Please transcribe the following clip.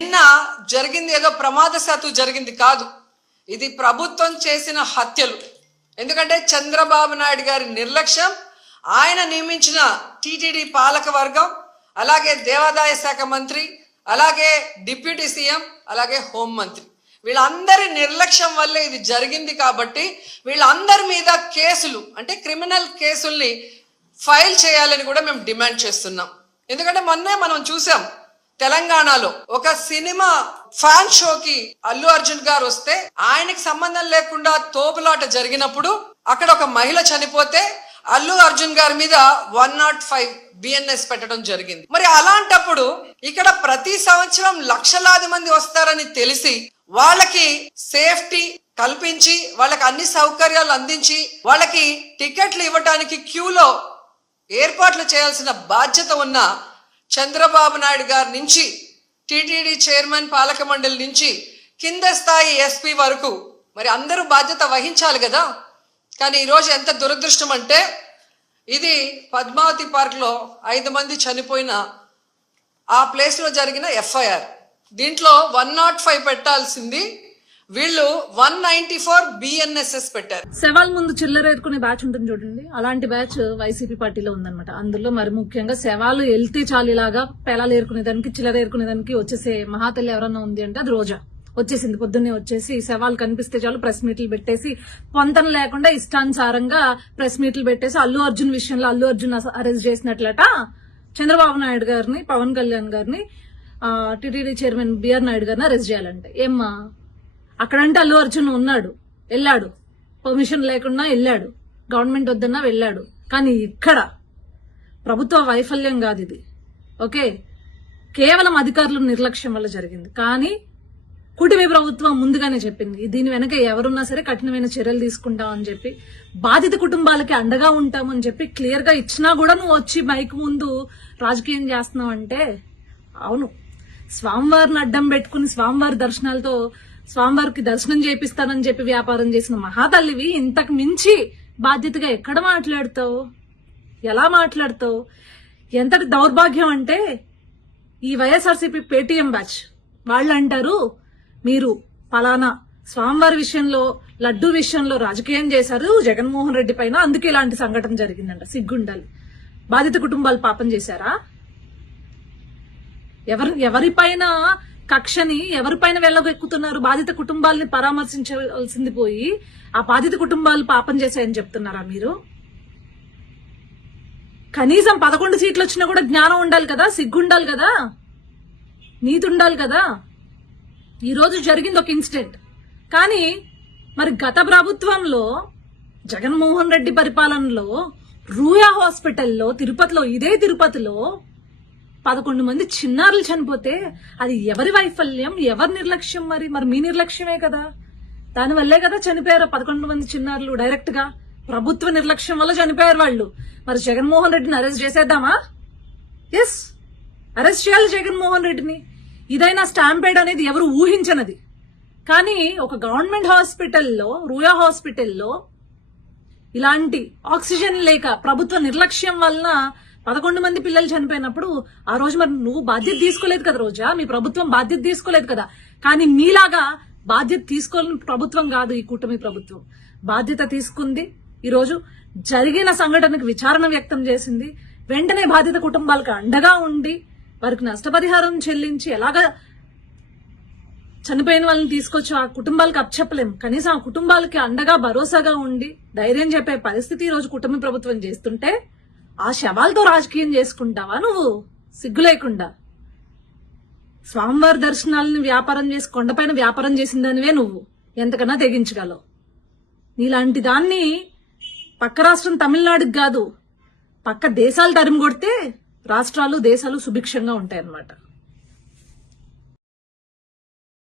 నిన్న జరిగింది ఏదో ప్రమాదశాత్తు జరిగింది కాదు, ఇది ప్రభుత్వం చేసిన హత్యలు. ఎందుకంటే చంద్రబాబు నాయుడు గారి నిర్లక్ష్యం, ఆయన నియమించిన టీటీడీ పాలక వర్గం, అలాగే దేవాదాయ శాఖ మంత్రి, అలాగే డిప్యూటీ సీఎం, అలాగే హోంమంత్రి, వీళ్ళందరి నిర్లక్ష్యం వల్లే ఇది జరిగింది. కాబట్టి వీళ్ళందరి మీద కేసులు, అంటే క్రిమినల్ కేసుల్ని ఫైల్ చేయాలని కూడా మేము డిమాండ్ చేస్తున్నాం. ఎందుకంటే మొన్నే మనం చూసాం, తెలంగాణలో ఒక సినిమా ఫ్యాన్ షోకి అల్లు అర్జున్ గారు వస్తే ఆయనకి సంబంధం లేకుండా తోపులాట జరిగినప్పుడు అక్కడ ఒక మహిళ చనిపోతే అల్లు అర్జున్ గారి మీద 105 బిఎన్ఎస్ పెట్టడం జరిగింది. మరి అలాంటప్పుడు ఇక్కడ ప్రతి సంవత్సరం లక్షలాది మంది వస్తారని తెలిసి వాళ్ళకి సేఫ్టీ కల్పించి, వాళ్ళకి అన్ని సౌకర్యాలు అందించి, వాళ్ళకి టికెట్లు ఇవ్వడానికి క్యూలో ఏర్పాట్లు చేయాల్సిన బాధ్యత ఉన్న చంద్రబాబు నాయుడు గారి నుంచి, టీటీడీ చైర్మన్, పాలక మండలి నుంచి కింద స్థాయి ఎస్పీ వరకు మరి అందరూ బాధ్యత వహించాలి కదా. కానీ ఈరోజు ఎంత దురదృష్టం అంటే, ఇది పద్మావతి పార్క్లో 5 మంది చనిపోయిన ఆ ప్లేస్లో జరిగిన ఎఫ్ఐఆర్. దీంట్లో 105 పెట్టాల్సింది వీళ్ళు 194 బిఎన్ఎస్ఎస్ పెట్టారు. శవాల ముందు చిల్లరేరుకునే బ్యాచ్ ఉంటుంది చూడండి, అలాంటి బ్యాచ్ వైసీపీ పార్టీలో ఉందన్నమాట. అందులో మరి ముఖ్యంగా శవాలు వెళ్తే చాలు ఇలాగా పెలాలు ఏరుకునేదానికి, చిల్లరేరుకునేదానికి వచ్చేసే మహాతల్లి ఎవరన్నా ఉంది అంటే అది రోజా. వచ్చేసింది, పొద్దున్నే వచ్చేసి శవాలు కనిపిస్తే చాలు ప్రెస్ మీట్లు పెట్టేసి, పొంతన లేకుండా ఇష్టానుసారంగా ప్రెస్ మీట్లు పెట్టేసి అల్లు అర్జున్ విషయంలో అల్లు అర్జున్ అరెస్ట్ చేసినట్లట చంద్రబాబు నాయుడు గారిని, పవన్ కళ్యాణ్ గారిని, టీటీడీ చైర్మన్ బిఆర్ నాయుడు గారిని అరెస్ట్ చేయాలంటే ఏమ్మా? అక్కడంటే అల్లు అర్జున్ ఉన్నాడు, వెళ్ళాడు, పర్మిషన్ లేకుండా వెళ్ళాడు, గవర్నమెంట్ వద్దన్నా వెళ్ళాడు. కానీ ఇక్కడ ప్రభుత్వ వైఫల్యం కాదు ఇది, ఓకే, కేవలం అధికారుల నిర్లక్ష్యం వల్ల జరిగింది. కానీ కూటమి ప్రభుత్వం ముందుగానే చెప్పింది, దీని వెనక ఎవరున్నా సరే కఠినమైన చర్యలు తీసుకుంటామని చెప్పి, బాధిత కుటుంబాలకి అండగా ఉంటామని చెప్పి క్లియర్ గా ఇచ్చినా కూడా నువ్వు వచ్చి మైక్ ముందు రాజకీయం చేస్తున్నావు అంటే, అవును, స్వామివారిని అడ్డం పెట్టుకుని స్వామివారి దర్శనాలతో స్వామివారికి దర్శనం చేపిస్తానని చెప్పి వ్యాపారం చేసిన మహాతల్లివి ఇంతకు మించి బాధ్యతగా ఎక్కడ మాట్లాడతావు? ఎలా మాట్లాడతావు? ఎంతటి దౌర్భాగ్యం అంటే, ఈ వైఎస్ఆర్సీపీ పేటీఎం బ్యాచ్ వాళ్ళు అంటారు, మీరు పలానా స్వామివారి విషయంలో, లడ్డు విషయంలో రాజకీయం చేశారు జగన్మోహన్ రెడ్డి పైన, అందుకే ఇలాంటి సంఘటన జరిగిందంట. సిగ్గుండాలి. బాధిత కుటుంబాలు పాపం చేశారా? ఎవరిపైన కక్షని ఎవరిపైన వెళ్ళగెక్కుతున్నారు? బాధిత కుటుంబాలని పరామర్శించాల్సింది పోయి ఆ బాధిత కుటుంబాలు పాపం చేశాయని చెప్తున్నారా మీరు? కనీసం 11 సీట్లు వచ్చినా కూడా జ్ఞానం ఉండాలి కదా, సిగ్గుండాలి కదా, నీతి ఉండాలి కదా. ఈ రోజు జరిగింది ఒక ఇన్సిడెంట్, కానీ మరి గత ప్రభుత్వంలో జగన్మోహన్ రెడ్డి పరిపాలనలో రూయా హాస్పిటల్లో తిరుపతిలో, ఇదే తిరుపతిలో 11 మంది చిన్నారులు చనిపోతే అది ఎవరి వైఫల్యం, ఎవరి నిర్లక్ష్యం? మరి మీ నిర్లక్ష్యమే కదా. దానివల్లే కదా చనిపోయారు 11 మంది చిన్నారులు. డైరెక్ట్ గా ప్రభుత్వ నిర్లక్ష్యం వల్ల చనిపోయారు వాళ్ళు. మరి జగన్మోహన్ రెడ్డిని అరెస్ట్ చేసేద్దామా? ఎస్, అరెస్ట్ చేయాలి జగన్మోహన్ రెడ్డిని. ఇదైనా స్టాంపేడ్ అనేది ఎవరు ఊహించనది. కానీ ఒక గవర్నమెంట్ హాస్పిటల్లో, రూయా హాస్పిటల్లో ఇలాంటి ఆక్సిజన్ లేక ప్రభుత్వ నిర్లక్ష్యం వలన 11 మంది పిల్లలు చనిపోయినప్పుడు ఆ రోజు మరి నువ్వు బాధ్యత తీసుకోలేదు కదా రోజా, మీ ప్రభుత్వం బాధ్యత తీసుకోలేదు కదా. కానీ మీలాగా బాధ్యత తీసుకోలేని ప్రభుత్వం కాదు ఈ కూటమి ప్రభుత్వం. బాధ్యత తీసుకుంది, ఈ రోజు జరిగిన సంఘటనకు విచారణ వ్యక్తం చేసింది, వెంటనే బాధిత కుటుంబాలకు అండగా ఉండి వారికి నష్టపరిహారం చెల్లించి, ఎలాగా చనిపోయిన వాళ్ళని తీసుకొచ్చి ఆ కుటుంబాలకు అప్పచెప్పలేం, కనీసం ఆ కుటుంబాలకి అండగా భరోసాగా ఉండి ధైర్యం చెప్పే పరిస్థితి ఈ రోజు కూటమి ప్రభుత్వం చేస్తుంటే, ఆ శవాలతో రాజకీయం చేసుకుంటావా నువ్వు? సిగ్గు లేకుండా. స్వామివారి దర్శనాలని వ్యాపారం చేసి, కొండపైన వ్యాపారం చేసిన దానివే నువ్వు, ఎంతకన్నా తెగించగలవు. నీలాంటి దాన్ని పక్క రాష్ట్రం తమిళనాడుకి కాదు, పక్క దేశాలు తరిమి కొడితే రాష్ట్రాలు, దేశాలు సుభిక్షంగా ఉంటాయన్నమాట.